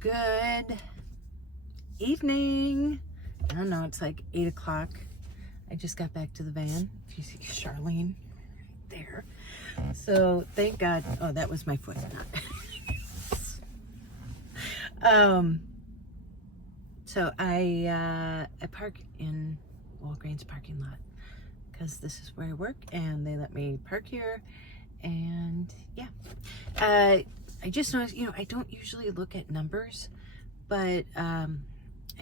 Good evening. I don't know, it's like 8 o'clock. I just got back to the van. If you see Charlene there. So thank God. Oh, that was my foot. So I park in Walgreens parking lot because this is where I work and they let me park here. And yeah, I just noticed, I don't usually look at numbers, but I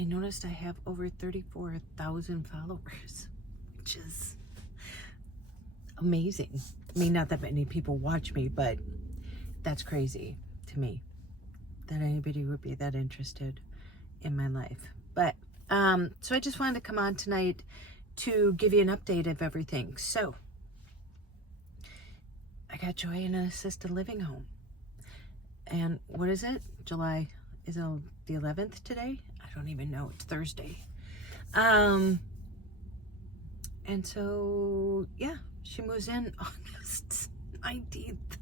noticed I have over 34,000 followers, which is amazing. I mean, not that many people watch me, but that's crazy to me that anybody would be that interested in my life. But so I just wanted to come on tonight to give you an update of everything. So I got Joy in an assisted living home. And what is it? July, is it the 11th today? I don't even know. It's Thursday. And so, yeah, she moves in August 19th.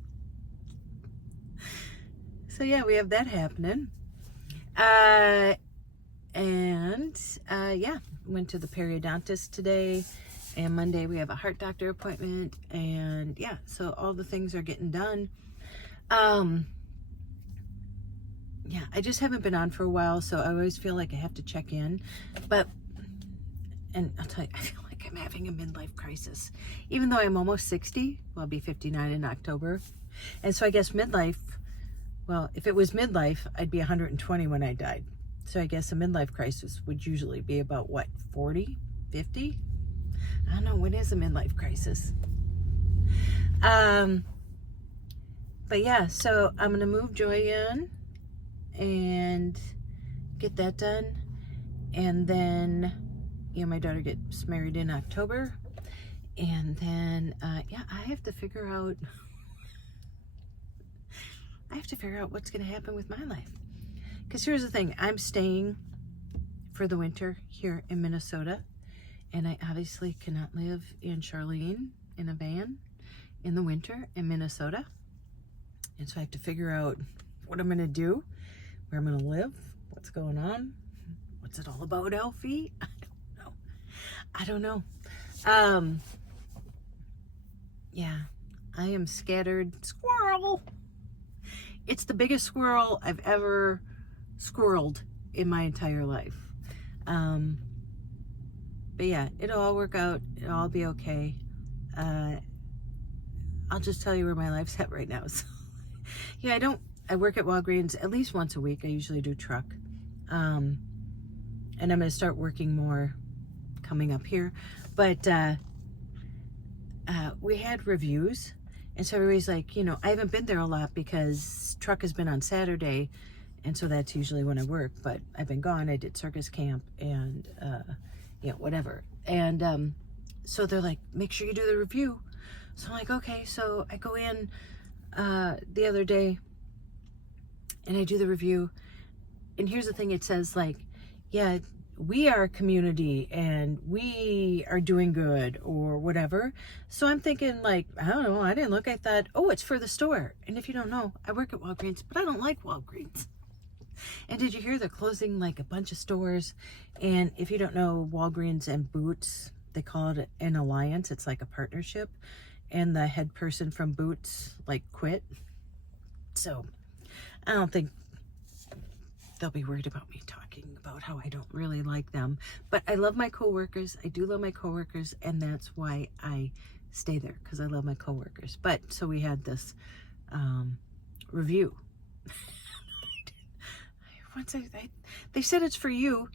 So, yeah, we have that happening. Yeah, went to the periodontist today. And Monday we have a heart doctor appointment. And, yeah, so all the things are getting done. Yeah, I just haven't been on for a while, so I always feel like I have to check in. And I'll tell you, I feel like I'm having a midlife crisis. Even though I'm almost 60, well, I'll be 59 in October. And so I guess midlife, well, if it was midlife, I'd be 120 when I died. So I guess a midlife crisis would usually be about, what, 40, 50? I don't know, what is a midlife crisis? But yeah, so I'm going to move Joy in and get that done. And then, my daughter gets married in October. And then, yeah, I have to figure out what's going to happen with my life. Because here's the thing, I'm staying for the winter here in Minnesota. And I obviously cannot live in Charlene in a van in the winter in Minnesota. And so I have to figure out what I'm going to do, where I'm going to live, what's going on, what's it all about, Elfie? I don't know. Yeah, I am scattered squirrel. It's the biggest squirrel I've ever squirreled in my entire life. But yeah, it'll all work out. It'll all be okay. I'll just tell you where my life's at right now. So, yeah, I work at Walgreens at least once a week. I usually do truck. And I'm going to start working more coming up here. But we had reviews. And so everybody's like, I haven't been there a lot because truck has been on Saturday. And so that's usually when I work. But I've been gone. I did circus camp and, whatever. And so they're like, make sure you do the review. So I'm like, okay. So I go in the other day and I do the review. And here's the thing. It says like, yeah, we are a community and we are doing good or whatever. So I'm thinking like, I don't know. I didn't look. I thought, oh, it's for the store. And if you don't know, I work at Walgreens, but I don't like Walgreens. And did you hear they're closing like a bunch of stores? And if you don't know, Walgreens and Boots, they call it an alliance. It's like a partnership. And the head person from Boots like quit. So I don't think they'll be worried about me talking about how I don't really like them. But I love my coworkers. I do love my coworkers. And that's why I stay there, because I love my coworkers. But so we had this review. They said it's for you,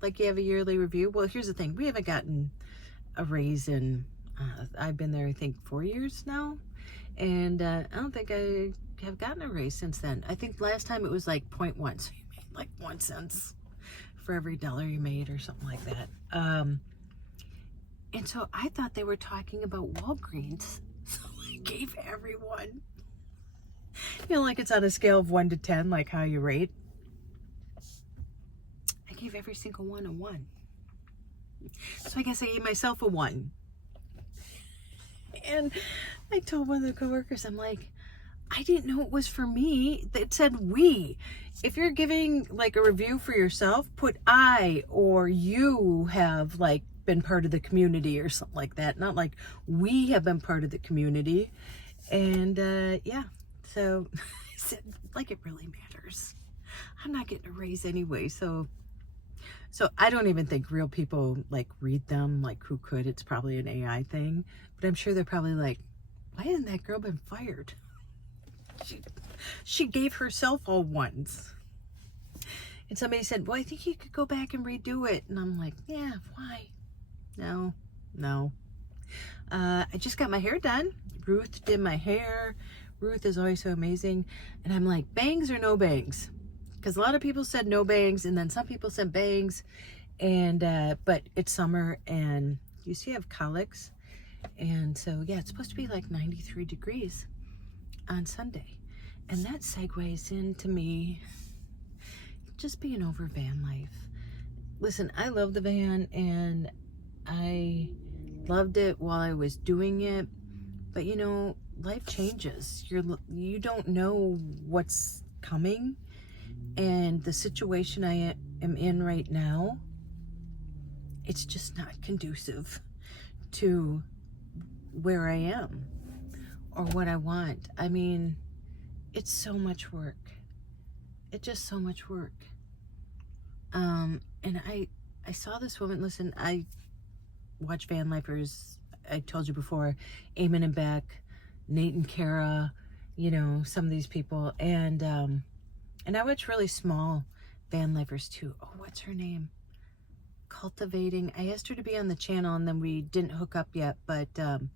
like you have a yearly review. Well, here's the thing. We haven't gotten a raise in, I've been there, I think, 4 years now. And I don't think I have gotten a raise since then. I think last time it was like 0.1. So you made like 1 cent for every dollar you made or something like that. And so I thought they were talking about Walgreens. So I gave everyone, like it's on a scale of 1 to 10, like how you rate. I gave every single one a 1. So I guess I gave myself a 1. And I told one of the coworkers, I'm like, I didn't know it was for me. It said we. If you're giving like a review for yourself, put I or you have like been part of the community or something like that. Not like we have been part of the community. And yeah, so I said, like, it really matters. I'm not getting a raise anyway, so I don't even think real people like read them. Like, who could? It's probably an AI thing, but I'm sure they're probably like, why hasn't that girl been fired? She gave herself all ones. And somebody said, well, I think you could go back and redo it. And I'm like, yeah, why? No. I just got my hair done. Ruth did my hair. Ruth is always so amazing. And I'm like, bangs or no bangs? Because a lot of people said no bangs, and then some people said bangs. And but it's summer, and you see I have colics. And so, yeah, it's supposed to be like 93 degrees on Sunday. And that segues into me just being over van life. Listen, I love the van, and I loved it while I was doing it. But, you know, life changes. You don't know what's coming. And the situation I am in right now, it's just not conducive to where I am or what I want. I mean, it's so much work. It's just so much work. And I saw this woman. Listen, I watch van lifers. I told you before, Eamon and Beck, Nate and Kara, you know, some of these people. And I watch really small van lifers too. Oh, what's her name? Cultivating. I asked her to be on the channel, and then we didn't hook up yet, but and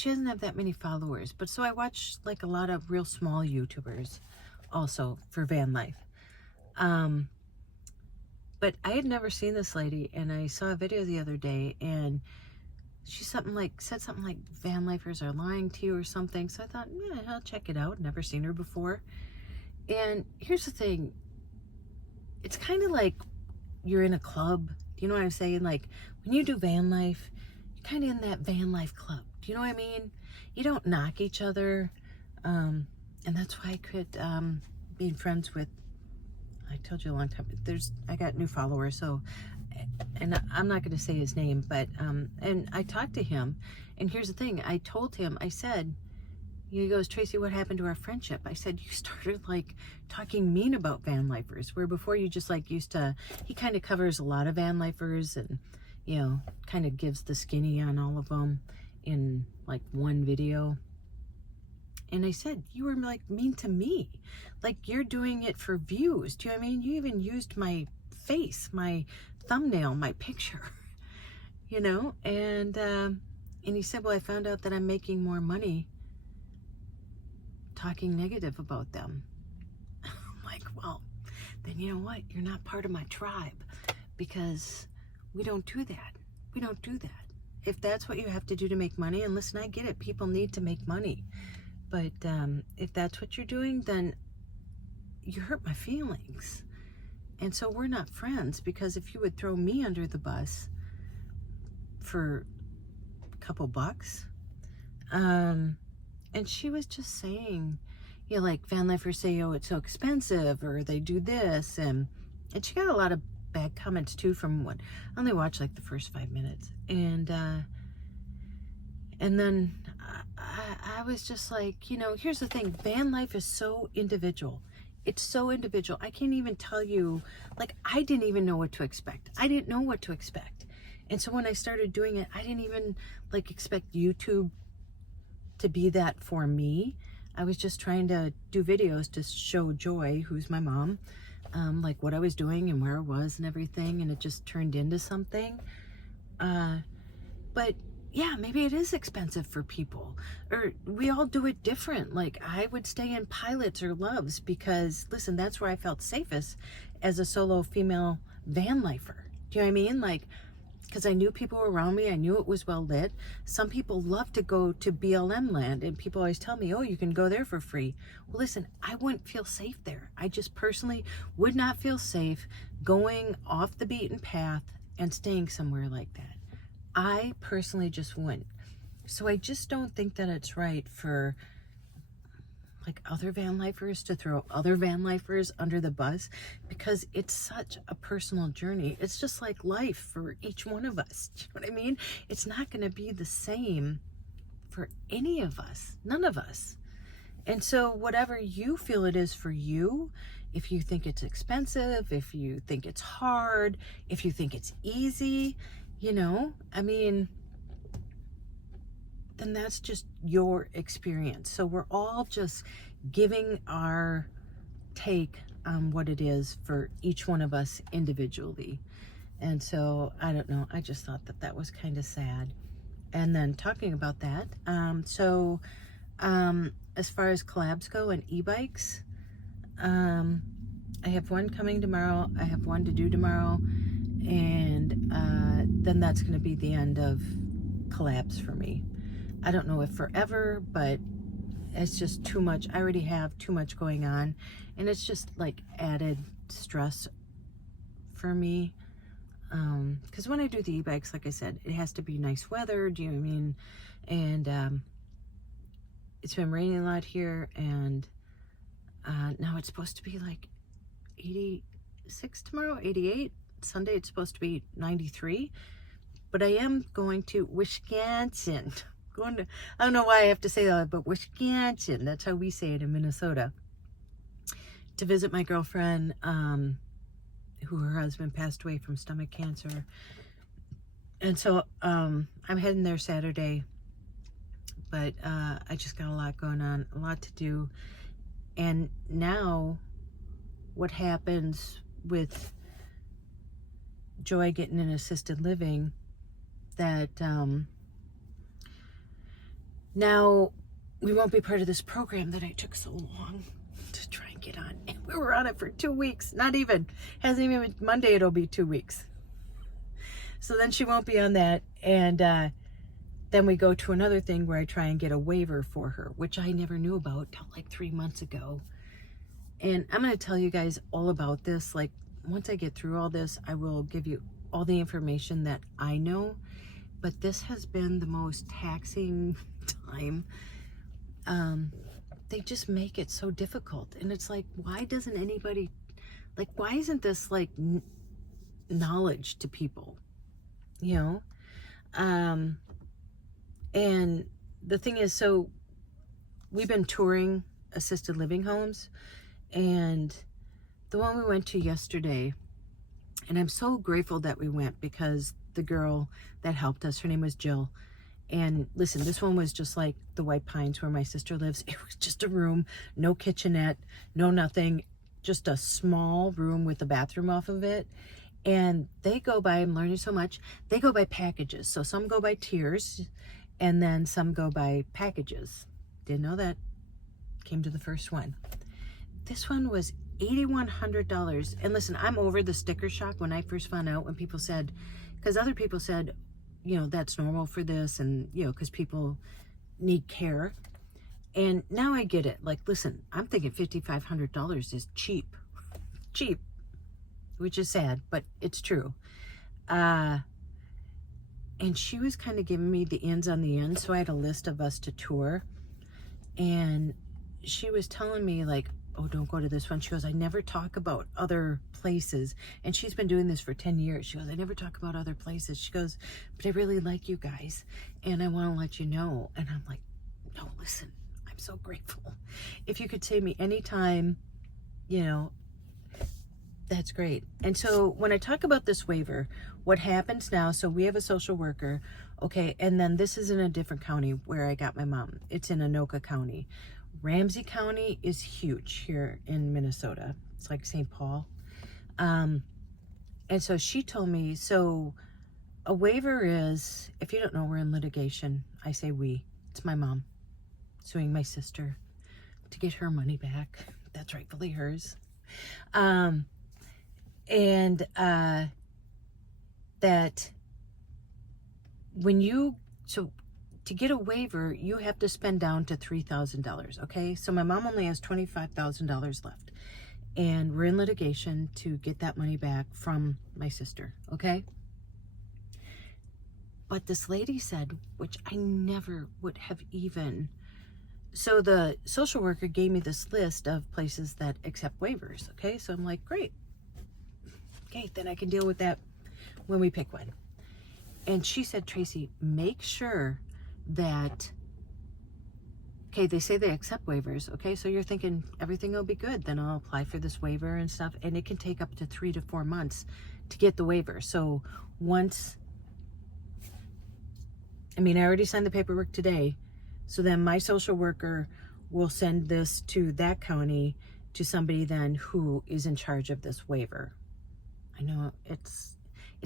she doesn't have that many followers. But so I watch like a lot of real small YouTubers also for van life. But I had never seen this lady, and I saw a video the other day, and she said something like van lifers are lying to you or something. So I thought, yeah, I'll check it out. Never seen her before. And here's the thing. It's kind of like you're in a club. Do you know what I'm saying? Like, when you do van life, you're kind of in that van life club. Do you know what I mean? You don't knock each other. And that's why I could, being friends with, I told you a long time, I got new followers, so, and I'm not going to say his name, but, and I talked to him, and here's the thing. I told him, I said, he goes, Tracy, what happened to our friendship? I said, you started like talking mean about van lifers, where before you just like used to, he kind of covers a lot of van lifers and, you know, kind of gives the skinny on all of them in like one video. And I said, you were like mean to me. Like, you're doing it for views. Do you know what I mean? You even used my face, my thumbnail, my picture, you know? And he said, well, I found out that I'm making more money talking negative about them. I'm like, well, then you know what? You're not part of my tribe, because we don't do that. We don't do that. If that's what you have to do to make money, and listen, I get it. People need to make money. But if that's what you're doing, then you hurt my feelings. And so we're not friends, because if you would throw me under the bus for a couple bucks, and she was just saying, you know, like van lifers say, oh, it's so expensive, or they do this. And she got a lot of bad comments too from what, I only watched like the first 5 minutes. And then I was just like, you know, here's the thing. Van life is so individual. It's so individual. I can't even tell you, like, I didn't even know what to expect. I didn't know what to expect. And so when I started doing it, I didn't even like expect YouTube to be that for me. I was just trying to do videos to show Joy, who's my mom, like what I was doing and where I was and everything, and it just turned into something. But yeah, maybe it is expensive for people, or we all do it different. Like, I would stay in Pilots or Loves because, listen, that's where I felt safest as a solo female van lifer. Do you know what I mean? Like, because I knew people were around me. I knew it was well lit. Some people love to go to BLM land, and people always tell me, oh, you can go there for free. Well, listen, I wouldn't feel safe there. I just personally would not feel safe going off the beaten path and staying somewhere like that. I personally just wouldn't. So I just don't think that it's right for like other van lifers, to throw other van lifers under the bus, because it's such a personal journey. It's just like life for each one of us. Do you know what I mean? It's not going to be the same for any of us, none of us. And so whatever you feel it is for you, if you think it's expensive, if you think it's hard, if you think it's easy, you know, I mean, then that's just your experience. So we're all just giving our take on what it is for each one of us individually. And so I don't know, I just thought that that was kind of sad. And then talking about that, as far as collabs go and e-bikes, I have one coming tomorrow, I have one to do tomorrow, and then that's going to be the end of collabs for me. I don't know if forever, but it's just too much. I already have too much going on, and it's just like added stress for me. Because when I do the e-bikes, like I said, it has to be nice weather, do you know what I mean? And it's been raining a lot here, and now it's supposed to be like 86 tomorrow, 88. Sunday it's supposed to be 93. But I am going to Wisconsin. I don't know why I have to say that, but Wisconsin, that's how we say it in Minnesota, to visit my girlfriend, who her husband passed away from stomach cancer. And so I'm heading there Saturday, but I just got a lot going on, a lot to do. And now what happens with Joy getting an assisted living, that now we won't be part of this program that I took so long to try and get on. And we were on it for 2 weeks, not even, hasn't even been Monday, it'll be 2 weeks. So then she won't be on that. And then we go to another thing where I try and get a waiver for her, which I never knew about till like 3 months ago. And I'm going to tell you guys all about this. Like, once I get through all this, I will give you all the information that I know. But this has been the most taxing time. They just make it so difficult. And it's like, why doesn't anybody, like, why isn't this like knowledge to people, you know? And the thing is, so we've been touring assisted living homes, and the one we went to yesterday, and I'm so grateful that we went, because the girl that helped us, her name was Jill. And listen, this one was just like the White Pines where my sister lives. It was just a room, no kitchenette, no nothing, just a small room with a bathroom off of it. And they go by, I'm learning so much, they go by packages. So some go by tiers, and then some go by packages. Didn't know that. Came to the first one. This one was $8,100. And listen, I'm over the sticker shock when I first found out, when people said, because other people said, you know, that's normal for this, and, you know, because people need care. And now I get it. Like, listen, I'm thinking $5,500 is cheap, which is sad, but it's true. And she was kind of giving me the ins on the ends, so I had a list of us to tour, and she was telling me, like, oh, don't go to this one. She goes, I never talk about other places. And she's been doing this for 10 years. She goes, I never talk about other places. She goes, but I really like you guys, and I want to let you know. And I'm like, no, listen, I'm so grateful. If you could save me anytime, you know, that's great. And so when I talk about this waiver, what happens now, so we have a social worker, okay, and then this is in a different county where I got my mom. It's in Anoka County. Ramsey County is huge here in Minnesota. It's like St. Paul. And so she told me, so a waiver is, if you don't know, we're in litigation. I say we. It's my mom suing my sister to get her money back. That's rightfully hers. That when you, so to get a waiver, you have to spend down to $3,000, okay? So my mom only has $25,000 left, and we're in litigation to get that money back from my sister, okay? But this lady said, which I never would have even So the social worker gave me this list of places that accept waivers. Okay, so I'm like, great. Okay, then I can deal with that when we pick one. And she said, Tracy, make sure that, okay, they say they accept waivers. Okay, so you're thinking everything will be good. Then I'll apply for this waiver and stuff. And it can take up to 3 to 4 months to get the waiver. So once, I already signed the paperwork today. So then my social worker will send this to that county, to somebody then who is in charge of this waiver. I know it's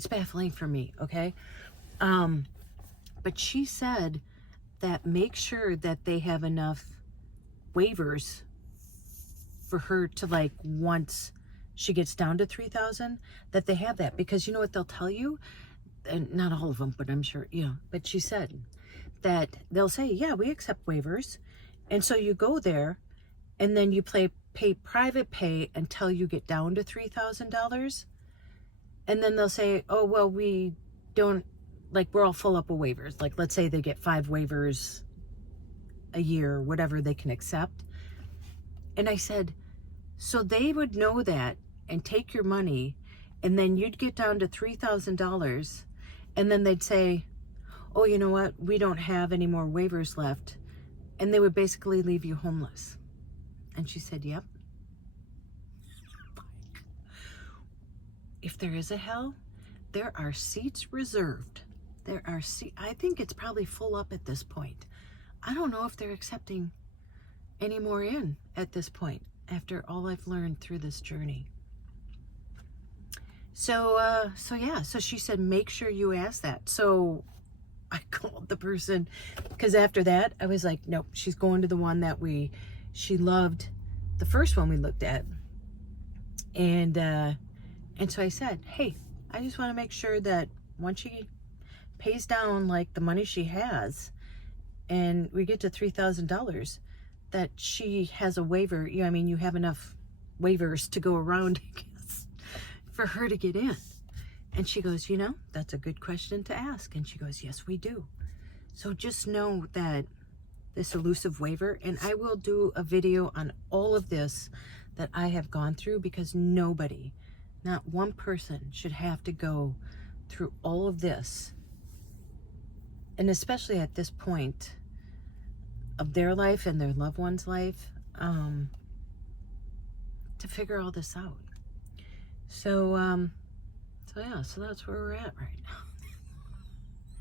baffling for me, okay? But she said that make sure that they have enough waivers for her to, like, once she gets down to 3,000, that they have that. Because you know what they'll tell you? And not all of them, but I'm sure, but she said that they'll say, yeah, we accept waivers. And so you go there and then you pay private pay until you get down to $3,000. And then they'll say, oh, well, we don't, like, we're all full up with waivers. Like, let's say they get 5 waivers a year, whatever they can accept. And I said, so they would know that and take your money, and then you'd get down to $3,000, and then they'd say, oh, you know what? We don't have any more waivers left. And they would basically leave you homeless. And she said, yep. If there is a hell, there are seats reserved. I think it's probably full up at this point. I don't know if they're accepting any more in at this point, after all I've learned through this journey. So she said, make sure you ask that. So I called the person, because after that, I was like, nope, she's going to the one that she loved, the first one we looked at. And so I said, hey, I just want to make sure that once she pays down, like, the money she has, and we get to $3,000, that she has a waiver. You have enough waivers to go around, I guess, for her to get in. And she goes, that's a good question to ask. And she goes, yes, we do. So just know that this elusive waiver, and I will do a video on all of this that I have gone through, because nobody, not one person, should have to go through all of this. And especially at this point of their life and their loved one's life, to figure all this out. So that's where we're at right now.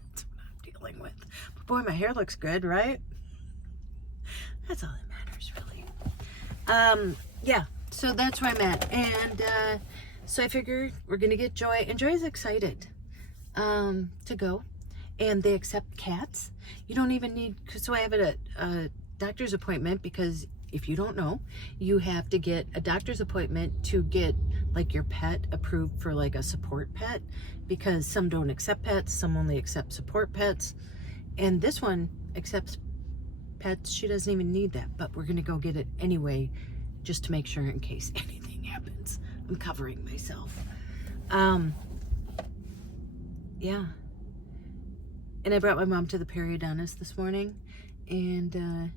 That's what I'm dealing with. But boy, my hair looks good, right? That's all that matters, really. So that's where I'm at. And so I figure we're gonna get Joy, and Joy's excited to go. And they accept cats. You don't even need, so I have a doctor's appointment, because if you don't know, you have to get a doctor's appointment to get, like, your pet approved for, like, a support pet, because some don't accept pets, some only accept support pets. And this one accepts pets. She doesn't even need that, but we're gonna go get it anyway, just to make sure in case anything happens. I'm covering myself. Yeah. And I brought my mom to the periodontist this morning, and the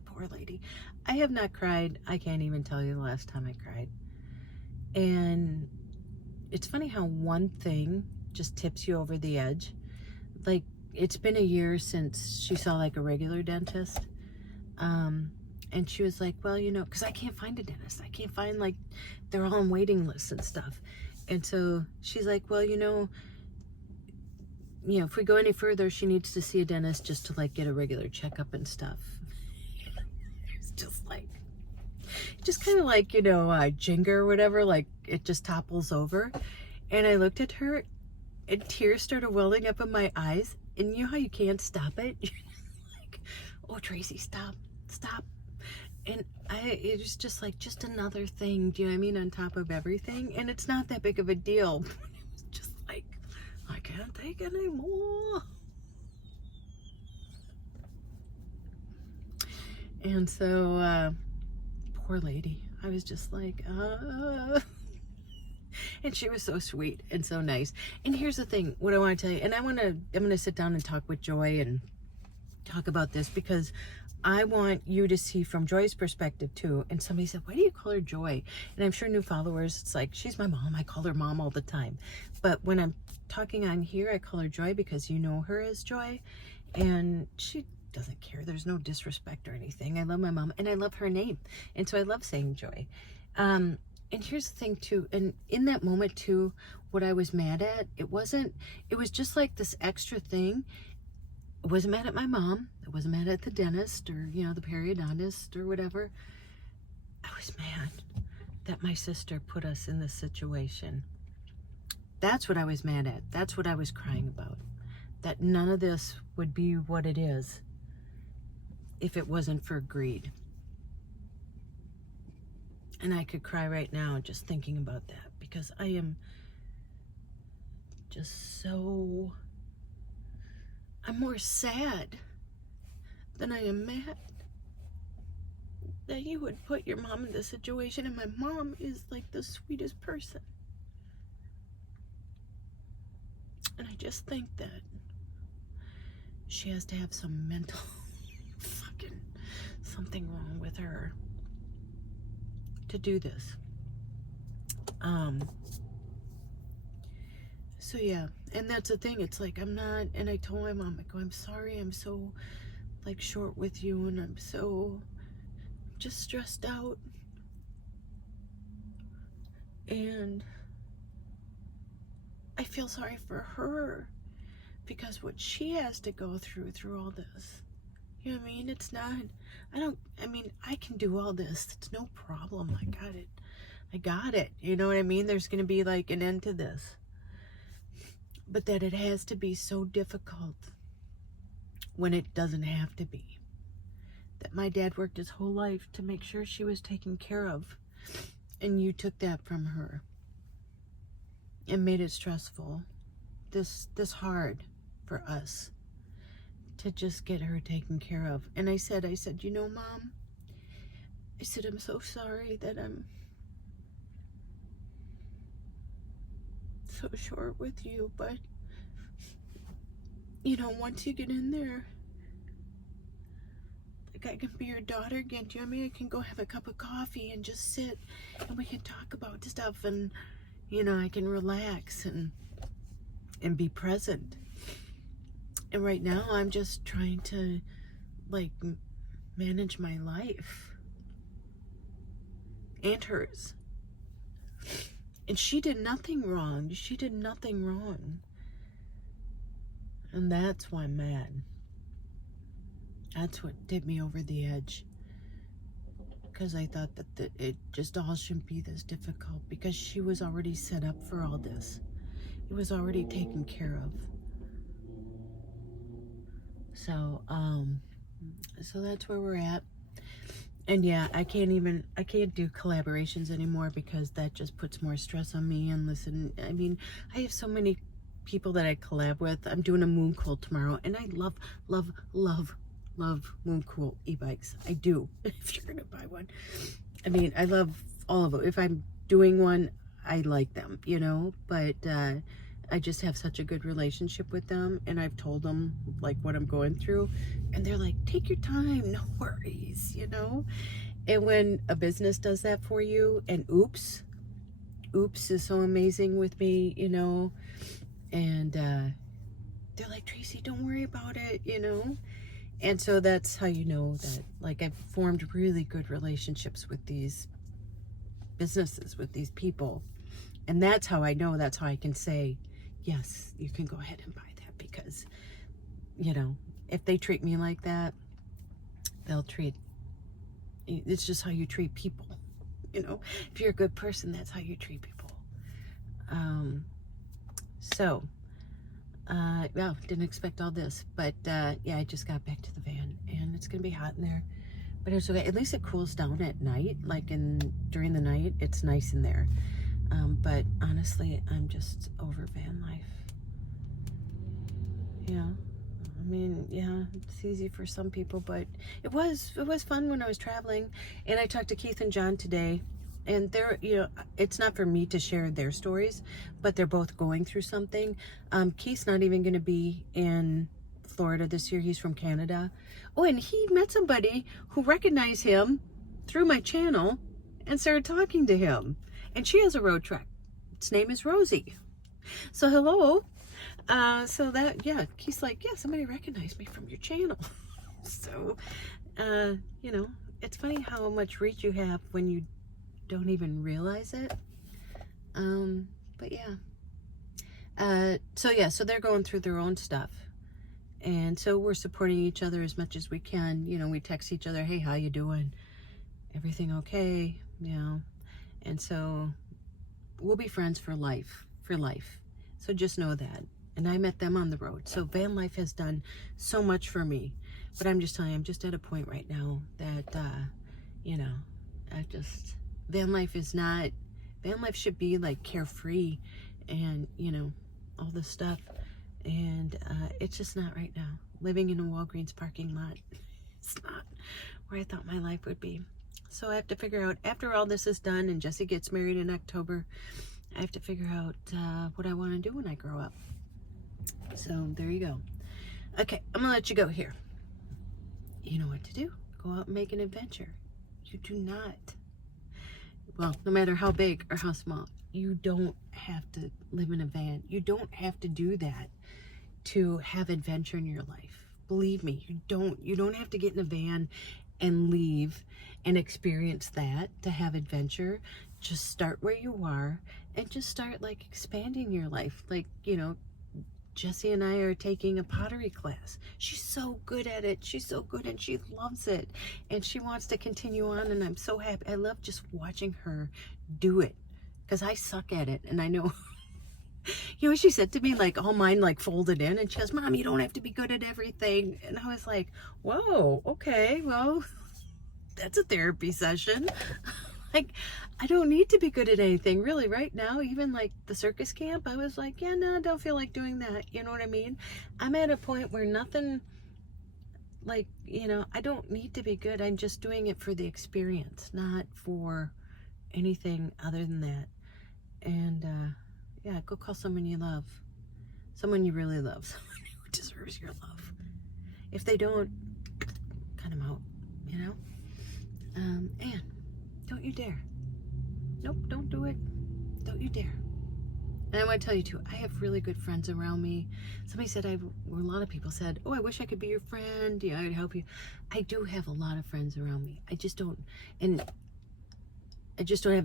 poor lady. I have not cried. I can't even tell you the last time I cried. And it's funny how one thing just tips you over the edge. Like, it's been a year since she saw, like, a regular dentist. And she was like, well, because I can't find a dentist. I can't find, like, they're all on waiting lists and stuff. And so she's like, well, if we go any further, she needs to see a dentist just to, like, get a regular checkup and stuff. It's just kind of like, Jenga or whatever, like, it just topples over. And I looked at her, and tears started welling up in my eyes. And you know how you can't stop it? You're like, oh, Tracy, stop. And it was just like, just another thing, do you know what I mean, on top of everything. And it's not that big of a deal. It was just like, I can't take anymore. And so, poor lady, I was just like, and she was so sweet and so nice. And here's the thing, what I want to tell you, and I'm going to sit down and talk with Joy and talk about this, because I want you to see from Joy's perspective too. And somebody said, why do you call her Joy? And I'm sure new followers, it's like, she's my mom. I call her mom all the time. But when I'm talking on here, I call her Joy because you know her as Joy. And she doesn't care. There's no disrespect or anything. I love my mom and I love her name. And so I love saying Joy. And here's the thing too. And in that moment too, what I was mad at, it was just like this extra thing. I wasn't mad at my mom. I wasn't mad at the dentist or, you know, the periodontist or whatever. I was mad that my sister put us in this situation. That's what I was mad at. That's what I was crying about. That none of this would be what it is if it wasn't for greed. And I could cry right now just thinking about that because I am just so... I'm more sad than I am mad that you would put your mom in this situation, and my mom is like the sweetest person. And I just think that she has to have some mental fucking something wrong with her to do this. So yeah, and that's the thing, it's like I'm not, and I told my mom, I go, I'm sorry, I'm so like short with you, and I'm so just stressed out, and I feel sorry for her because what she has to go through all this, you know what I mean? It's not, I can do all this, it's no problem, I got it, you know what I mean? There's gonna be like an end to this. But that it has to be so difficult when it doesn't have to be. That my dad worked his whole life to make sure she was taken care of. And you took that from her. And made it stressful. This hard for us. To just get her taken care of. And I said, you know, Mom, I said, I'm so sorry that I'm so short with you, but you know, once you get in there, like I can be your daughter again. Do you know what I mean? I can go have a cup of coffee and just sit and we can talk about stuff, and you know, I can relax and be present. And right now I'm just trying to like manage my life and hers. And she did nothing wrong. She did nothing wrong. And that's why I'm mad. That's what tipped me over the edge. Because I thought that it just all shouldn't be this difficult. Because she was already set up for all this. It was already taken care of. So that's where we're at. And yeah, I can't do collaborations anymore because that just puts more stress on me. And listen, I mean, I have so many people that I collab with. I'm doing a Moon Cool tomorrow, and I love Moon Cool e-bikes. I do. If you're gonna buy one, I mean, I love all of them. If I'm doing one, I like them, you know. But I just have such a good relationship with them, and I've told them like what I'm going through, and they're like, take your time, no worries, you know. And when a business does that for you, and oops is so amazing with me, you know. And they're like, Tracy, don't worry about it, you know. And so that's how you know that like I've formed really good relationships with these businesses, with these people. And that's how I know, that's how I can say, yes, you can go ahead and buy that, because, you know, if they treat me like that, it's just how you treat people, you know. If you're a good person, that's how you treat people. Well, didn't expect all this, but yeah, I just got back to the van, and it's gonna be hot in there, but it's okay. At least it cools down at night, like during the night, it's nice in there. But honestly, I'm just over van life. Yeah, I mean, yeah, it's easy for some people, but it was fun when I was traveling. And I talked to Keith and John today, and they're, you know, it's not for me to share their stories, but they're both going through something. Keith's not even going to be in Florida this year. He's from Canada. Oh, and he met somebody who recognized him through my channel and started talking to him. And she has a road truck. Its name is Rosie. So hello. So that, yeah, he's like, yeah, somebody recognized me from your channel. So, you know, it's funny how much reach you have when you don't even realize it. But yeah. So they're going through their own stuff. And so we're supporting each other as much as we can. You know, we text each other, hey, how you doing? Everything okay? You know, and so we'll be friends for life, So just know that. And I met them on the road. So van life has done so much for me. But I'm just telling you, I'm just at a point right now that, you know, van life should be like carefree and, you know, all this stuff. And it's just not right now. Living in a Walgreens parking lot, it's not where I thought my life would be. So I have to figure out, after all this is done and Jesse gets married in October, I have to figure out what I want to do when I grow up. So there you go. Okay, I'm going to let you go here. You know what to do. Go out and make an adventure. You do not, well, no matter how big or how small, you don't have to live in a van. You don't have to do that to have adventure in your life. Believe me, you don't have to get in a van and leave and experience that to have adventure. Just start where you are and just start like expanding your life. Like, you know, Jessie and I are taking a pottery class. She's so good at it. She's so good and she loves it. And she wants to continue on, and I'm so happy. I love just watching her do it because I suck at it. And I know, you know, she said to me, like, all mine like folded in, and she goes, Mom, you don't have to be good at everything. And I was like, whoa, okay, well, that's a therapy session. Like, I don't need to be good at anything really right now. Even like the circus camp, I was like, yeah, no, I don't feel like doing that. You know what I mean? I'm at a point where nothing, like, you know, I don't need to be good. I'm just doing it for the experience, not for anything other than that. And yeah, go call someone you love, someone you really love, someone who deserves your love. If they don't, cut them out, you know? And don't you dare. Nope, don't do it. Don't you dare. And I want to tell you too, I have really good friends around me. Somebody said, a lot of people said, oh, I wish I could be your friend. Yeah, I'd help you. I do have a lot of friends around me. I just don't have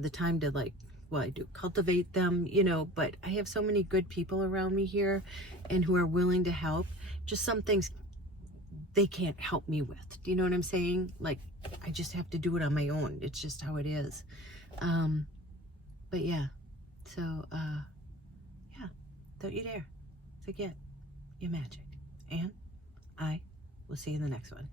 the time to, like, well, I do cultivate them, you know, but I have so many good people around me here and who are willing to help. Just some things they can't help me with. Do you know what I'm saying? Like, I just have to do it on my own. It's just how it is. But yeah, so, yeah, don't you dare forget your magic. And I will see you in the next one.